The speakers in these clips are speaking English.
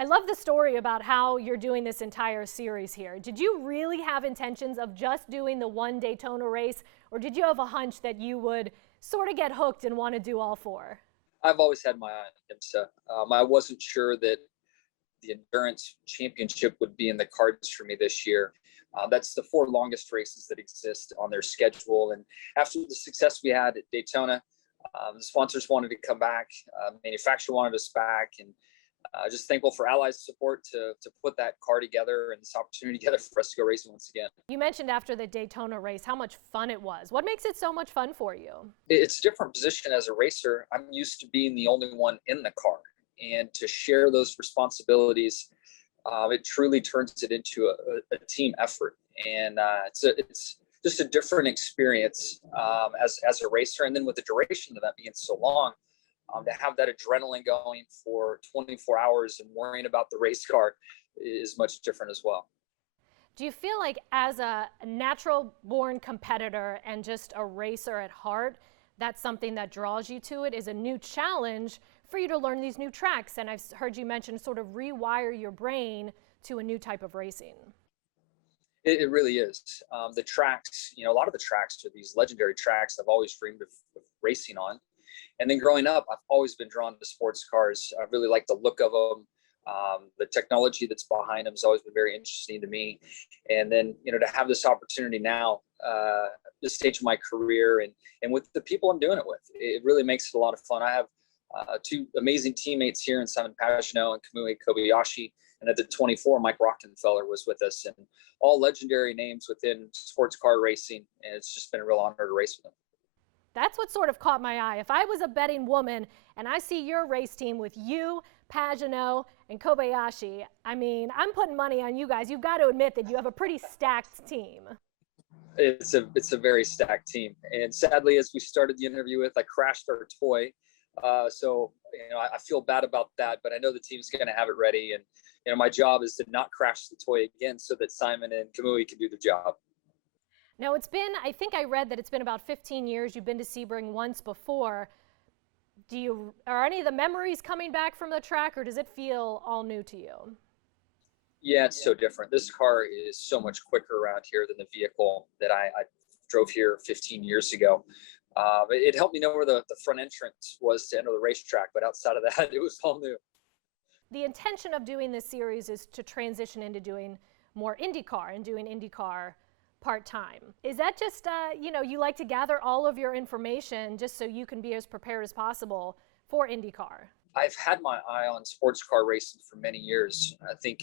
I love the story about how you're doing this entire series here. Did you really have intentions of just doing the one Daytona race, or did you have a hunch that you would sort of get hooked and want to do all four? I've always had my eye on IMSA. I wasn't sure that the endurance championship would be in the cards for me this year. That's the four longest races that exist on their schedule. And after the success we had at Daytona, the sponsors wanted to come back, manufacturer wanted us back, and just thankful for Allies' support to put that car together and this opportunity together for us to go racing once again. You mentioned after the Daytona race how much fun it was. What makes it so much fun for you? It's a different position as a racer. I'm used to being the only one in the car, and to share those responsibilities, it truly turns it into a team effort. And it's just a different experience as a racer. And then with the duration of that being so long, to have that adrenaline going for 24 hours and worrying about the race car is much different as well. Do you feel like as a natural born competitor and just a racer at heart, that's something that draws you to it, is a new challenge for you to learn these new tracks? And I've heard you mention sort of rewire your brain to a new type of racing. It really is. The tracks, a lot of the tracks are these legendary tracks I've always dreamed of racing on. And then growing up, I've always been drawn to sports cars. I really like the look of them. The technology that's behind them has always been very interesting to me. And then, to have this opportunity now, this stage of my career, and with the people I'm doing it with, it really makes it a lot of fun. I have two amazing teammates here in Simon Pagenaud and Kamui Kobayashi. And at the 24, Mike Rockenfeller was with us, and all legendary names within sports car racing. And it's just been a real honor to race with them. That's what sort of caught my eye. If I was a betting woman and I see your race team with you, Pagenaud, and Kobayashi, I mean, I'm putting money on you guys. You've got to admit that you have a pretty stacked team. It's a very stacked team. And sadly, as we started the interview with, I crashed our toy. So I feel bad about that, but I know the team's going to have it ready. And my job is to not crash the toy again so that Simon and Kamui can do their job. Now, I think I read that it's been about 15 years. You've been to Sebring once before. Are any of the memories coming back from the track, or does it feel all new to you? Yeah, it's so different. This car is so much quicker around here than the vehicle that I drove here 15 years ago. It helped me know where the front entrance was to enter the racetrack, but outside of that, it was all new. The intention of doing this series is to transition into doing more IndyCar and doing IndyCar part-time. Is that just, you like to gather all of your information just so you can be as prepared as possible for IndyCar? I've had my eye on sports car racing for many years. I think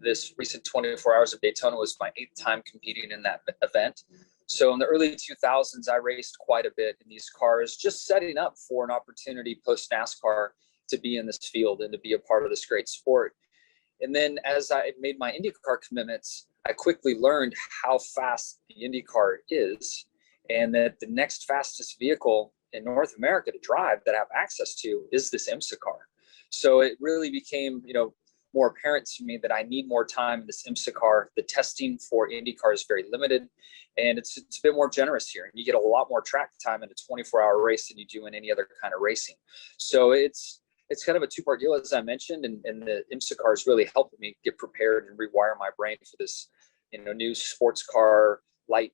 this recent 24 Hours of Daytona was my 8th time competing in that event. So in the early 2000s, I raced quite a bit in these cars, just setting up for an opportunity post-NASCAR to be in this field and to be a part of this great sport. And then as I made my IndyCar commitments, I quickly learned how fast the IndyCar is, and that the next fastest vehicle in North America to drive that I have access to is this IMSA car. So it really became, more apparent to me that I need more time in this IMSA car. The testing for IndyCar is very limited, and it's a bit more generous here. And you get a lot more track time in a 24-hour race than you do in any other kind of racing. So it's kind of a two-part deal, as I mentioned, and the IMSA car has really helped me get prepared and rewire my brain for this, new sports car, light,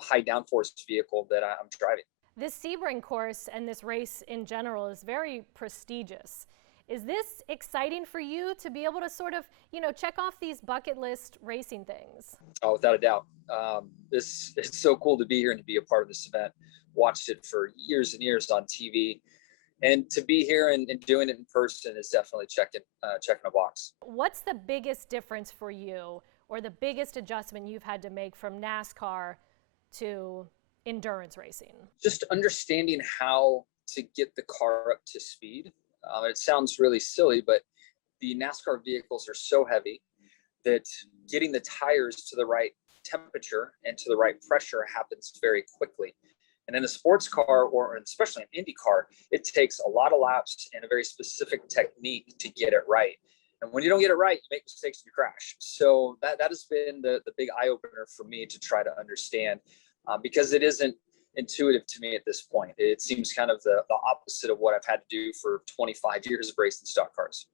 high downforce vehicle that I'm driving. This Sebring course and this race in general is very prestigious. Is this exciting for you to be able to sort of, check off these bucket list racing things? Oh, without a doubt. It's so cool to be here and to be a part of this event. Watched it for years and years on TV. And to be here and doing it in person is definitely checking a box. What's the biggest difference for you, or the biggest adjustment you've had to make from NASCAR to endurance racing? Just understanding how to get the car up to speed. It sounds really silly, but the NASCAR vehicles are so heavy that getting the tires to the right temperature and to the right pressure happens very quickly. And in a sports car, or especially an Indy car, it takes a lot of laps and a very specific technique to get it right. And when you don't get it right, you make mistakes and you crash. So that has been the big eye opener for me to try to understand, because it isn't intuitive to me at this point. It seems kind of the opposite of what I've had to do for 25 years of racing stock cars.